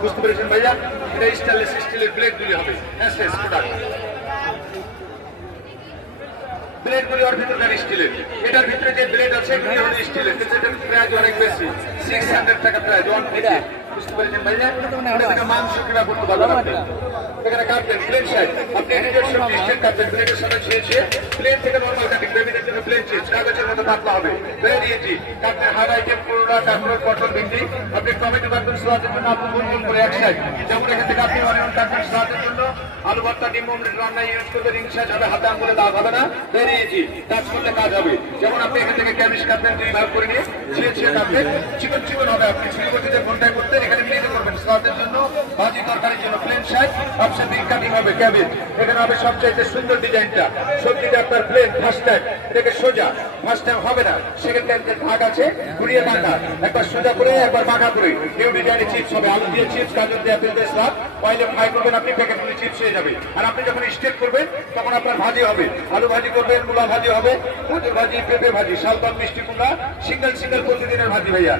বুঝতে পেরেছেন ভাইয়া? এটা স্টেনলেস স্টিলের প্লেটগুলি হবে এসএস প্রোডাক্ট। প্লেটগুলি ওর ভিতরে স্টিলের, এটার ভিতরে যে ব্লেড আছে এগুলি হলো স্টিলের, কিন্তু এটার প্রাইস অনেক বেশি, 600 টাকা প্রাইস 1 কেজি। বুঝতে পেরেছেন ভাইয়া? এটা থেকে মাংস কিনা করতে পারবেন আপনি। এখানে কাটবেন প্লেন সাইড, আপনি নিজস্ব ডিস্টেন্স কাটবেন প্লেটের সাথে ছেড়ে প্লেন থেকে নরমাল কাটিং, বেবিদের জন্য প্লেন চেঞ্জ, কাগজের মতো পাতলা হবে। বেরিয়েছি কাটবেন হার্ড আইটেম, পুরোটা কাটবেন পটল ভিন্ডি, আপনি টমেটো কাটবেন স্লাদের জন্য, আপনি গুনগুন করে এক সাইড, যেমন এখান থেকে আপনি অনিয়ন কাটবেন স্লাদের জন্য, আলু ভর্তা ডিম অমলেট রান্না ইউজ করবে, রিং সাইজ হবে, হাতে আঙুলে দাগ হবে না। বেরিয়েছি কাজ করলে কাজ হবে। যেমন আপনি এখান থেকে ক্যাবিজ কাটবেন, 2 ভাগ করে নিয়ে ছিঁড়ে কাটবেন, চিকন চিকন হবে। আপনি ছিঁড়ে ঘন্টায় করতেন, এখানে প্লেটে করবেন স্লাদের জন্য, ভাজি তরকারির জন্য plain side, option big cutting হবে ক্যাবিজ। এখানে হবে সবচাইতে সুন্দর ডিজাইনটা, সবজিটা আপনার প্লেন ফার্স্ট টাইম, এটাকে সোজা ফার্স্ট টাইম হবে না, সেকেন্ড টাইম যে ভাগ আছে ঘুরিয়ে বাঁকা, একবার সোজা করে একবার বাঁকা করে নিউ ডিজাইনের চিপস হবে, আলু দিয়ে চিপস, গাজর দিয়ে আপেল দিয়ে স্লাদ, অয়েলে ফ্রাই করবেন, আপনি প্যাকেট করে চিপস হয়ে যাবে। আর আপনি যখন স্টেক করবেন তখন আপনার ভাজি হবে, আলু ভাজি করবেন, মূলা ভাজি হবে, গাজর ভাজি, পেঁপে ভাজি, শালগম, মিষ্টি কুমড়া, সিঙ্গেল সিঙ্গেল প্রতিদিনের ভাজি ভাইয়া।